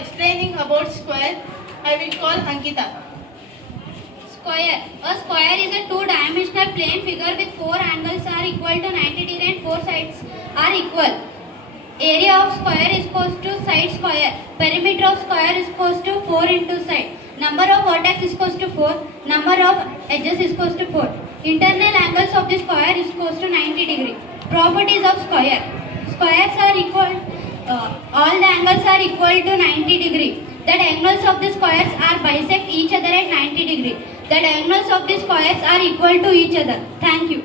explaining about square, I will call Ankita. Square. A square is a two-dimensional plane figure with four angles are equal to 90 degree and four sides are equal. Area of square is equals to side square. Perimeter of square is equals to 4 into side. Number of vertex is equals to 4. Number of edges is equals to 4. Internal angles of the square is equals to 90 degree. Properties of square. Squares are equal. All the angles are equal to 90 degree. The angles of the squares are bisect each other at 90 degree. The angles of the squares are equal to each other. Thank you.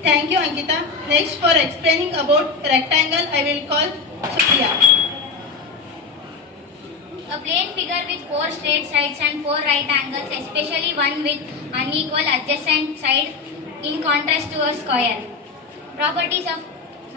Thank you, Ankita. Next, for explaining about rectangle, I will call Supriya. A plane figure with four straight sides and four right angles, especially one with unequal adjacent side, in contrast to a square.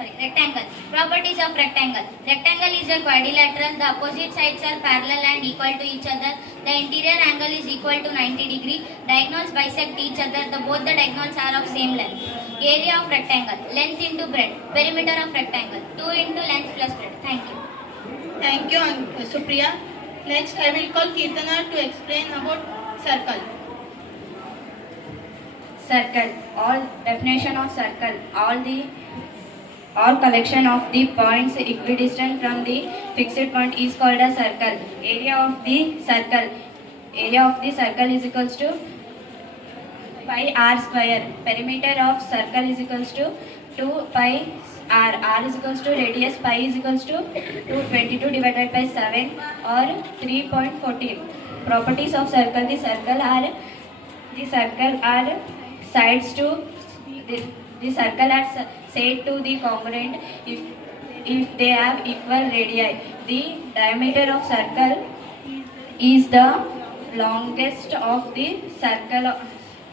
Rectangle. Properties of rectangle. Rectangle is a quadrilateral. The opposite sides are parallel and equal to each other. The interior angle is equal to 90 degree. Diagonals bisect each other. Both the diagonals are of same length. Area of rectangle. Length into breadth. Perimeter of rectangle. 2 into length plus breadth. Thank you. Thank you, Supriya. Next, I will call Kirtana to explain about circle. Circle. All definition of circle. All collection of the points equidistant from the fixed point is called a circle. Area of the circle is equals to pi r square. Perimeter of circle is equals to 2 pi r. R is equals to radius. Pi is equals to 222 divided by 7 or 3.14. Properties of circle. The circle are sides to the circle are said to the congruent if they have equal radii. The diameter of circle is the longest of the circle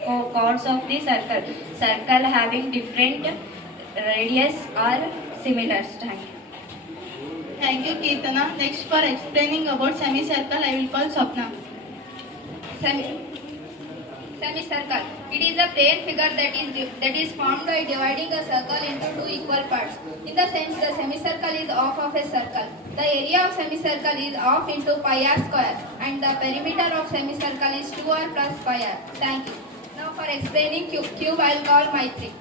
chords of the circle. Circle having different radius are similar. Thank you. Thank you, Kirtana. Next, for explaining about semicircle, I will call Swapna. Semicircle. It is a plane figure that is formed by dividing a circle into two equal parts. In the sense, the semicircle is half of a circle. The area of semicircle is half into pi r square, and the perimeter of semicircle is 2r plus pi r. Thank you. Now, for explaining cube, I will call Maitri.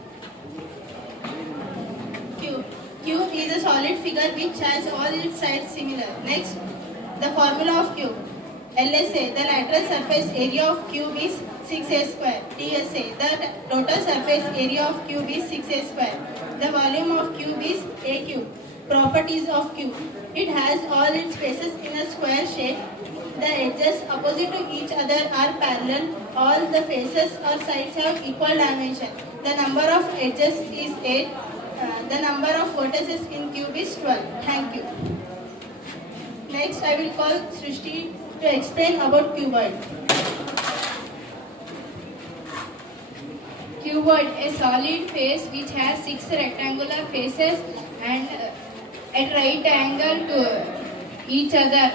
Cube is a solid figure which has all its sides similar. Next, the formula of cube. LSA, the lateral surface area of cube is 6a square. TSA, the total surface area of cube is 6a square. The volume of cube is a cube. Properties of cube. It has all its faces in a square shape. The edges opposite to each other are parallel. All the faces or sides have equal dimension. The number of edges is 8. The number of vertices in cube is 12. Thank you. Next, I will call Srishti to explain about cuboid. Cuboid, a solid face which has 6 rectangular faces and at right angle to each other.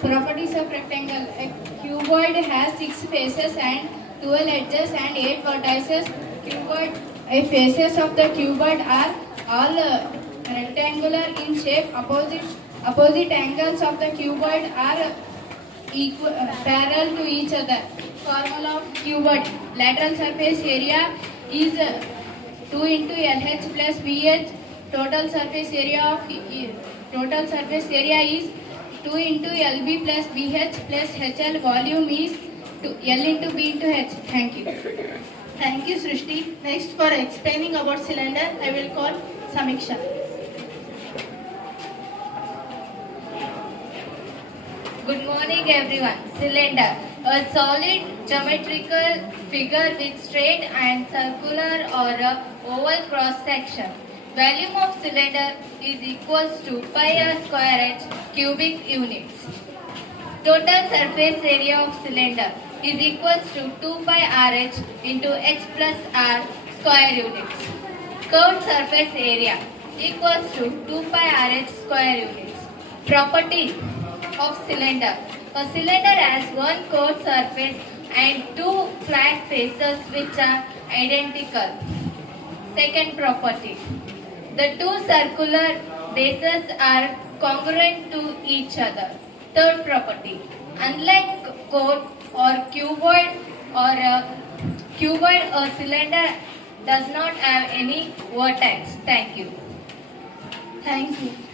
Properties of rectangle. A cuboid has 6 faces and 12 edges and 8 vertices. Faces of the cuboid are all rectangular in shape. Opposite angles of the cuboid are parallel to each other. Formula of cuboid. Lateral surface area is 2 into LH plus BH. Total surface area is 2 into LB plus BH plus HL. Volume is L into B into H. Thank you. Thank you, Srishti. Next, for explaining about cylinder, I will call Samiksha. Good morning, everyone. Cylinder, a solid geometrical figure with straight and circular or oval cross section. Volume of cylinder is equals to pi r square h cubic units. Total surface area of cylinder is equals to 2 pi rh into h plus r square units. Curved surface area equals to 2 pi rh square units. Property of cylinder. A cylinder has one curved surface and two flat faces which are identical. Second property. The two circular bases are congruent to each other. Third property. Unlike cone or cuboid, a cylinder does not have any vertex. Thank you. Thank you.